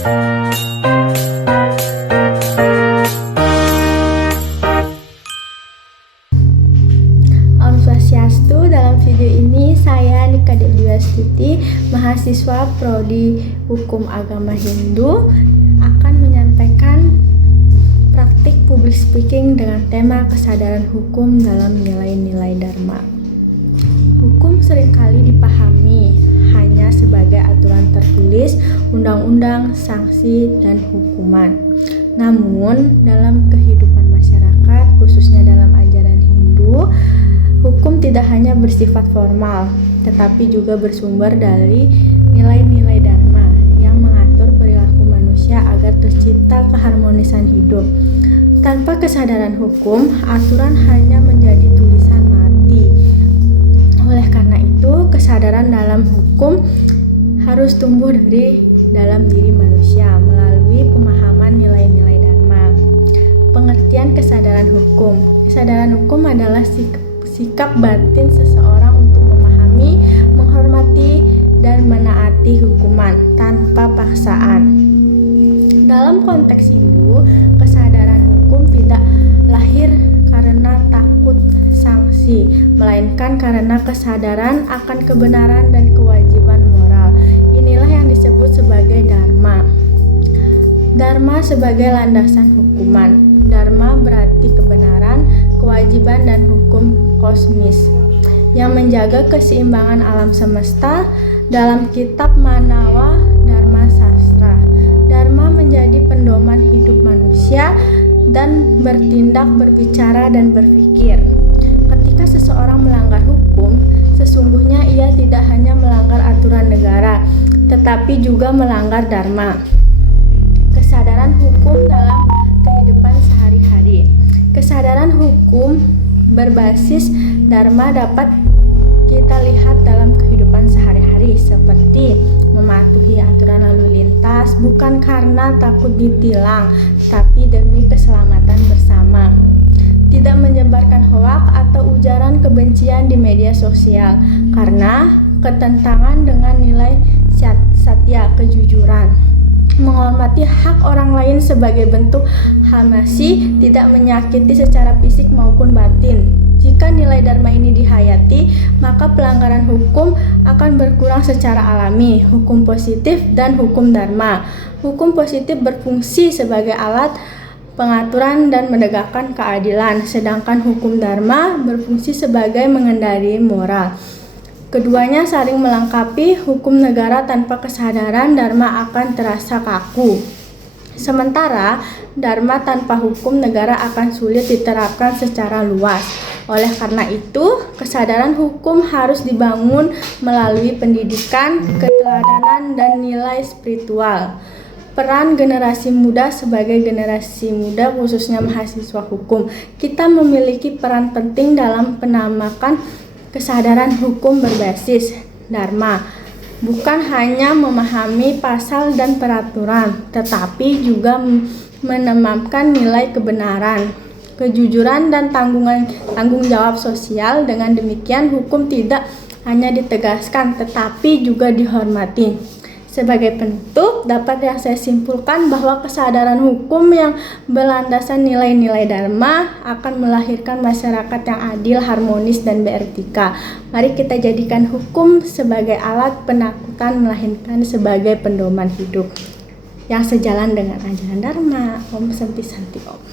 Om Swastiastu. Dalam video ini saya Nika Dewi Astuti, mahasiswa Prodi Hukum Agama Hindu, akan menyampaikan praktik public speaking dengan tema kesadaran hukum dalam nilai-nilai Dharma. Hukum seringkali dipahami hanya sebagai aturan tertulis, undang-undang, sanksi, dan hukuman. Namun, dalam kehidupan masyarakat, khususnya dalam ajaran Hindu, hukum tidak hanya bersifat formal, tetapi juga bersumber dari nilai-nilai Dharma yang mengatur perilaku manusia agar tercipta keharmonisan hidup. Tanpa kesadaran hukum, aturan hanya menjadi tulisan mati. Oleh karena itu, kesadaran dalam hukum harus tumbuh dari dalam diri manusia melalui pemahaman nilai-nilai Dharma. Pengertian kesadaran hukum. Kesadaran hukum adalah sikap batin seseorang untuk memahami, menghormati, dan menaati hukuman tanpa paksaan. Dalam konteks Hindu, kesadaran hukum tidak lahir karena takut sanksi, melainkan karena kesadaran akan kebenaran dan kewajiban moral. Inilah yang disebut sebagai Dharma. Dharma sebagai landasan hukuman. Dharma berarti kebenaran, kewajiban, dan hukum kosmis yang menjaga keseimbangan alam semesta. Dalam kitab Manawa Dharma Sastra, Dharma menjadi pedoman hidup manusia dan bertindak, berbicara, dan berpikir. Ketika seseorang melanggar hukum, sesungguhnya ia tidak hanya melanggar aturan negara, tetapi juga melanggar Dharma. Kesadaran hukum dalam kehidupan sehari-hari. Kesadaran hukum berbasis Dharma dapat kita lihat dalam kehidupan sehari-hari, seperti mematuhi aturan lalu lintas bukan karena takut ditilang, tapi demi keselamatan bersama. Tidak menyebarkan hoaks atau ujaran kebencian di media sosial karena ketentangan dengan nilai satya, kejujuran. Menghormati hak orang lain sebagai bentuk hamasi, tidak menyakiti secara fisik maupun batin. Jika nilai Dharma ini dihayati, maka pelanggaran hukum akan berkurang secara alami. Hukum positif dan hukum Dharma. Hukum positif berfungsi sebagai alat pengaturan dan menegakkan keadilan, sedangkan hukum Dharma berfungsi sebagai mengendari moral. Keduanya saling melengkapi. Hukum negara tanpa kesadaran Dharma akan terasa kaku. Sementara Dharma tanpa hukum negara akan sulit diterapkan secara luas. Oleh karena itu, kesadaran hukum harus dibangun melalui pendidikan, keteladanan, dan nilai spiritual. Peran generasi muda. Sebagai generasi muda, khususnya mahasiswa hukum, kita memiliki peran penting dalam penamakan kesadaran hukum berbasis Dharma. Bukan hanya memahami pasal dan peraturan, tetapi juga menanamkan nilai kebenaran, kejujuran, dan tanggung jawab sosial. Dengan demikian, hukum tidak hanya ditegaskan, tetapi juga dihormati. Sebagai penutup, dapat yang saya simpulkan bahwa kesadaran hukum yang berlandasan nilai-nilai Dharma akan melahirkan masyarakat yang adil, harmonis, dan beretika. Mari kita jadikan hukum sebagai alat penakutan, melahirkan sebagai pedoman hidup yang sejalan dengan ajaran Dharma. Om Santi Santi Om.